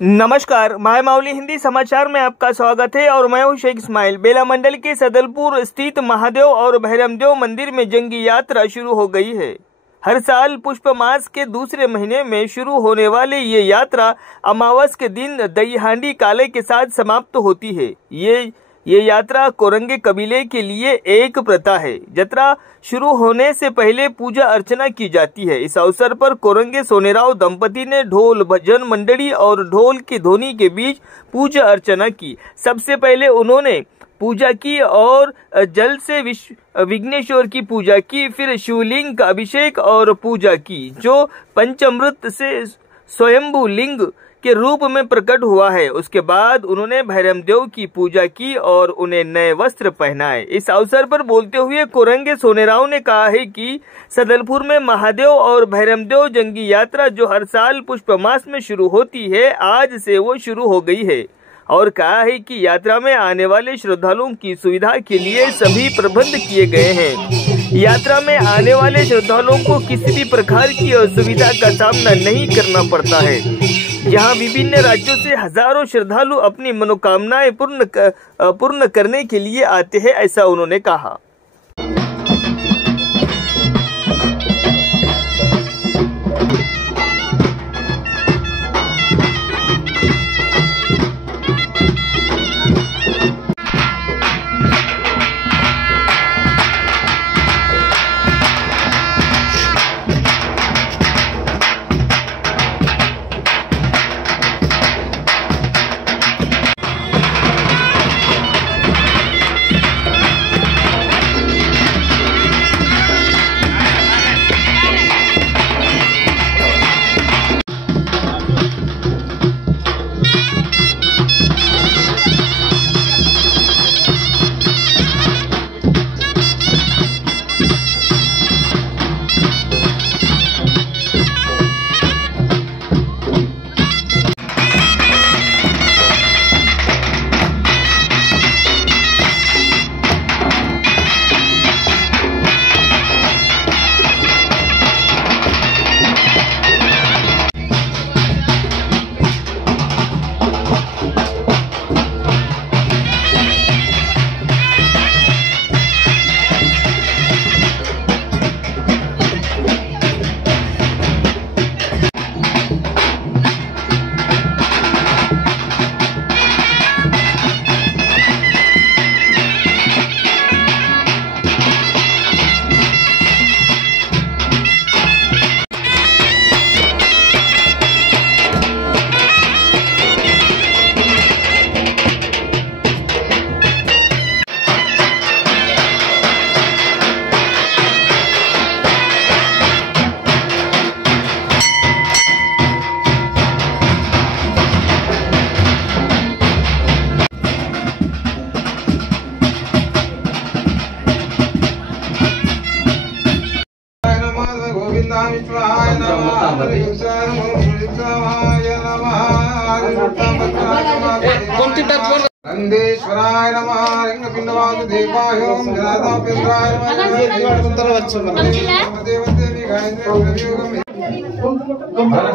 नमस्कार, माय माउली हिंदी समाचार में आपका स्वागत है और मैं हूं शेख इस्माइल। बेला मंडल के सदलपुर स्थित महादेव और भैरमदेव मंदिर में जंगी यात्रा शुरू हो गई है। हर साल पुष्प मास के दूसरे महीने में शुरू होने वाले ये यात्रा अमावस के दिन दही हांडी काले के साथ समाप्त होती है। ये यात्रा कोरंगे कबीले के लिए एक प्रथा है। यात्रा शुरू होने से पहले पूजा अर्चना की जाती है। इस अवसर पर कोरंगे सोनेराव दंपति ने ढोल भजन मंडली और ढोल की ध्वनि के बीच पूजा अर्चना की। सबसे पहले उन्होंने पूजा की और जल से विघ्नेश्वर की पूजा की। फिर शिवलिंग का अभिषेक और पूजा की, जो पंचामृत से स्वयंभू लिंग के रूप में प्रकट हुआ है। उसके बाद उन्होंने भैरमदेव की पूजा की और उन्हें नए वस्त्र पहनाए। इस अवसर पर बोलते हुए कोरंगे सोनेराव ने कहा है कि सदलपुर में महादेव और भैरमदेव जंगी यात्रा जो हर साल पुष्प मास में शुरू होती है, आज से वो शुरू हो गई है और कहा है कि यात्रा में आने वाले श्रद्धालुओं की सुविधा के लिए सभी प्रबंध किए गए हैं। यात्रा में आने वाले श्रद्धालुओं को किसी भी प्रकार की असुविधा का सामना नहीं करना पड़ता है। यहाँ विभिन्न राज्यों से हजारों श्रद्धालु अपनी मनोकामनाएं पूर्ण करने के लिए आते हैं, ऐसा उन्होंने कहा। नंदेश्वराय नमः लिंगपिंडवासुदेवाय ओम जनार्दनपिंडराय नमः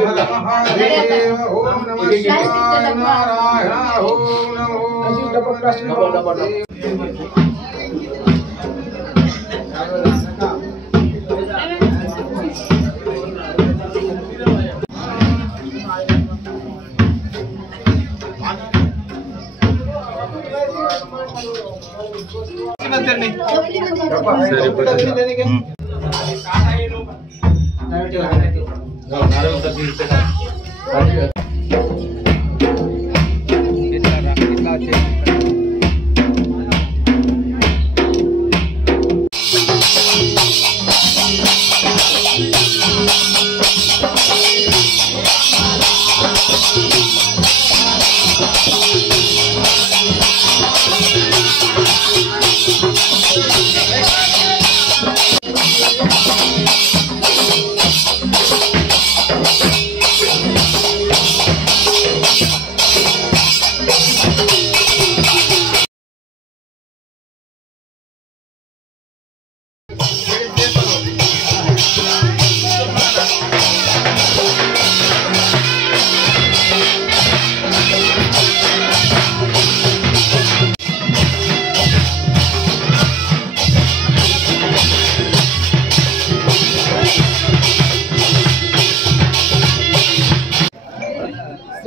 महादेव ओम नमः शिवाय नारायण ओम नमो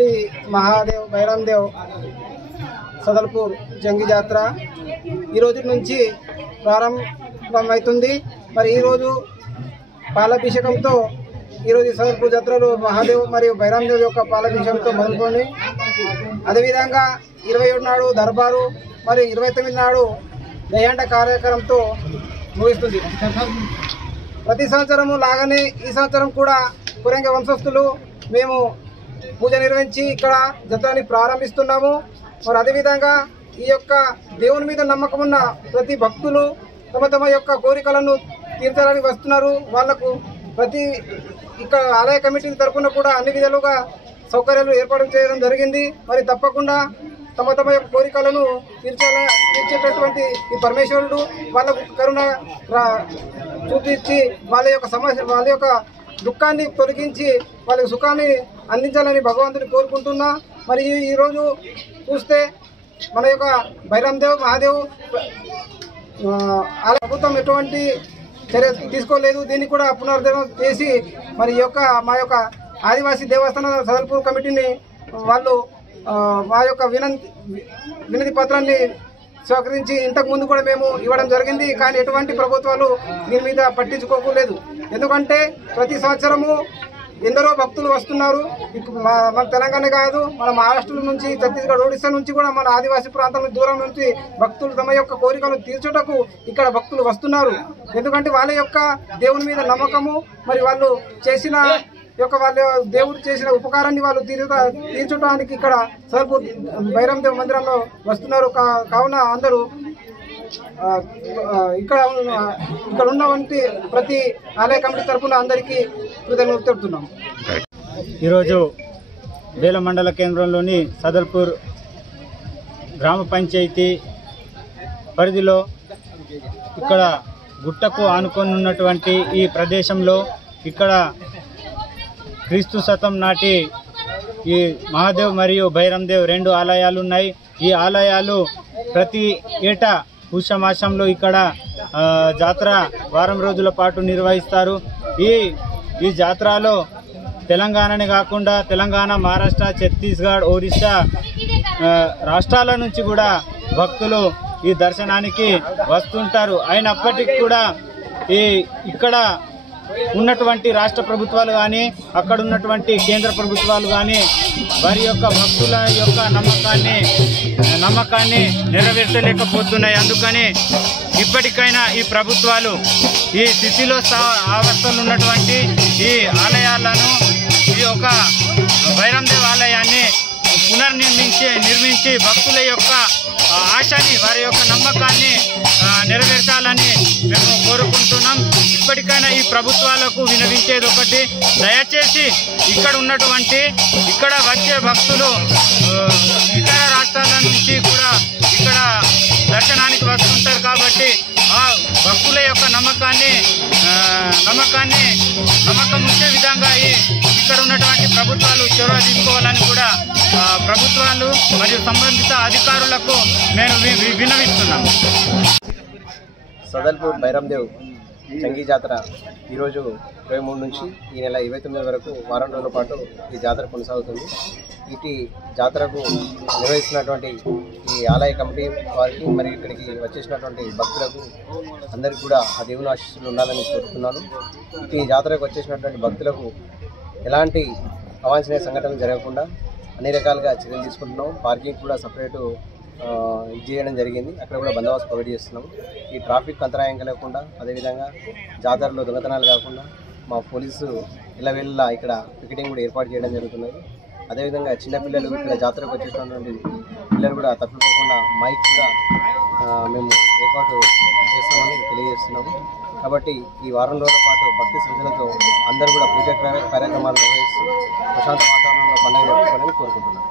శ్రీ మహాదేవ్ భైరమదేవ్ సదల్పూర్ జంగి జాతర ఈ రోజు నుంచి ప్రారంభమవుతుంది. మరి ఈరోజు పాలాభిషేకంతో ఈరోజు సదల్పూర్ జాతరలో మహాదేవ్ మరియు భైరమదేవ్ యొక్క పాలాభిషేకంతో మొదలుకొని అదేవిధంగా 27 నాడు దర్బారు మరియు 29 నాడు దయాండ కార్యక్రమంతో ముగిస్తుంది. ప్రతి సంవత్సరము లాగానే ఈ సంవత్సరం కూడా కురంగ వంశస్థులు మేము పూజ నిర్వహించి ఇక్కడ జాతరని ప్రారంభిస్తున్నాము. మరి అదేవిధంగా ఈ యొక్క దేవుని మీద నమ్మకం ఉన్న ప్రతి భక్తులు తమ తమ యొక్క కోరికలను తీర్చాలని వస్తున్నారు. వాళ్లకు ప్రతి ఇక్కడ ఆలయ కమిటీ తరఫున కూడా అన్ని విధాలుగా సౌకర్యాలు ఏర్పాటు చేయడం జరిగింది. మరి తప్పకుండా తమ తమ యొక్క కోరికలను తీర్చేటటువంటి ఈ పరమేశ్వరుడు వాళ్ళకు కరుణ చూపించి వాళ్ళ యొక్క సమస్య వాళ్ళ యొక్క దుఃఖాన్ని తొలగించి వాళ్ళకి సుఖాన్ని అందించాలని భగవంతుని కోరుకుంటున్నా. మరి ఈరోజు చూస్తే మన యొక్క భైరమదేవ్ మహాదేవ్ ప్రభుత్వం ఎటువంటి చర్య తీసుకోలేదు. దీన్ని కూడా పునరుద్ధరణ చేసి మరి మా యొక్క ఆదివాసీ దేవస్థాన సదల్పూర్ కమిటీని వాళ్ళు మా యొక్క వినతి పత్రాన్ని స్వీకరించి ఇంతకు ముందు కూడా మేము ఇవ్వడం జరిగింది. కానీ ఎటువంటి ప్రభుత్వాలు దీని మీద పట్టించుకోలేదు. ఎందుకంటే ప్రతి సంవత్సరము ఎందరో భక్తులు వస్తున్నారు. మన తెలంగాణ కాదు, మన మహారాష్ట్ర నుంచి, ఛత్తీస్గఢ్, ఒడిశా నుంచి కూడా మన ఆదివాసీ ప్రాంతాల దూరం నుంచి భక్తులు తమ యొక్క కోరికలు తీర్చుటకు ఇక్కడ భక్తులు వస్తున్నారు. ఎందుకంటే వాళ్ళ యొక్క దేవుని మీద నమ్మకము, మరి వాళ్ళు చేసిన వాళ్ళ దేవుడు చేసిన ఉపకారాన్ని వాళ్ళు తీర్చడానికి ఇక్కడ సదల్పూర్ భైరమదేవ్ మందిరంలో వస్తున్నారు. కావున అందరూ ఇక్కడ ఉన్నటువంటి ప్రతి ఆలయ కమిటీ తరఫున అందరికీ కృతజ్ఞతలు తెలుపుతున్నాం. ఈరోజు బేల మండల కేంద్రంలోని సదల్పూర్ గ్రామ పంచాయతీ పరిధిలో ఇక్కడ గుట్టకు ఆనుకొని ఉన్నటువంటి ఈ ప్రదేశంలో ఇక్కడ క్రీస్తు శతం నాటి ఈ మహాదేవ్ మరియు భైరమదేవ్ 2 ఆలయాలు ఉన్నాయి. ఈ ఆలయాలు ప్రతి ఏటా పుష్యమాసంలో ఇక్కడ జాతర వారం రోజుల పాటు నిర్వహిస్తారు. ఈ జాతరలో తెలంగాణనే కాకుండా తెలంగాణ, మహారాష్ట్ర, ఛత్తీస్గఢ్, ఒరిస్సా రాష్ట్రాల నుంచి కూడా భక్తులు ఈ దర్శనానికి వస్తుంటారు. అయినప్పటికీ కూడా ఇక్కడ ఉన్నటువంటి రాష్ట్ర ప్రభుత్వాలు కానీ అక్కడ ఉన్నటువంటి కేంద్ర ప్రభుత్వాలు కానీ వారి యొక్క భక్తుల యొక్క నమ్మకాన్ని నెరవేర్చలేకపోతున్నాయి. అందుకని ఇప్పటికైనా ఈ ప్రభుత్వాలు ఈ స్థితిలో అవస్థలు ఉన్నటువంటి ఈ ఆలయాలను, ఈ యొక్క భైరమదేవ్ ఆలయాన్ని నిర్మించి భక్తుల యొక్క ఆశని, వారి యొక్క నమ్మకాన్ని నెరవేర్చాలని మేము కోరుకుంటున్నాం. ఇప్పటికైనా ఈ ప్రభుత్వాలకు వినవించేది ఒకటి, దయచేసి ఇక్కడ వచ్చే భక్తులు ఇతర రాష్ట్రాల నుంచి కూడా ఇక్కడ దర్శనానికి వస్తుంటారు. కాబట్టి ఆ భక్తుల యొక్క నమ్మకం ఉంచే విధంగా ఇక్కడ ఉన్నటువంటి ప్రభుత్వాలు చొరవ తీసుకోవాలని కూడా ప్రభుత్వాలు మరియు సంబంధిత అధికారులకు నేను విన్నవిస్తున్నాను. సదల్పూర్ భైరమదేవ్ జంగి జాతర ఈరోజు 23 నుంచి ఈ నెల 29 వరకు వారం రోజుల పాటు ఈ జాతర కొనసాగుతుంది. ఇటు జాతరకు నిర్వహిస్తున్నటువంటి ఈ ఆలయ కమిటీ వారికి మరియు ఇక్కడికి వచ్చేసినటువంటి భక్తులకు అందరికీ కూడా ఆ దేవుని ఆశీస్సులు ఉండాలని కోరుతున్నాను. ఈ జాతరకు వచ్చేసినటువంటి భక్తులకు ఎలాంటి అవాంఛనీయ సంఘటనలు జరగకుండా అన్ని రకాలుగా చర్యలు తీసుకుంటున్నాం. పార్కింగ్ కూడా సపరేటు ఇది చేయడం జరిగింది. అక్కడ కూడా బందోబస్తు ప్రొవైడ్ చేస్తున్నాం. ఈ ట్రాఫిక్ అంతరాయం కలగకుండా, అదేవిధంగా జాతరలో దొంగతనాలు కాకుండా మా పోలీసు ఇళ్ళ ఇక్కడ పికెటింగ్ కూడా ఏర్పాటు చేయడం జరుగుతున్నది. అదేవిధంగా చిన్నపిల్లలు ఇక్కడ జాతరకు వచ్చేసినటువంటి పిల్లలు కూడా తప్పిపోకుండా మైక్ కూడా మేము ఏర్పాటు చేస్తామని తెలియజేస్తున్నాము. కాబట్టి ఈ వారం రోజుల పాటు భక్తి శ్రద్ధలతో అందరూ కూడా పూజా కార్యక్రమాలు నిర్వహిస్తూ ప్రశాంత వాతావరణంలో పండుగ జరుపుకోవాలని కోరుకుంటున్నాం.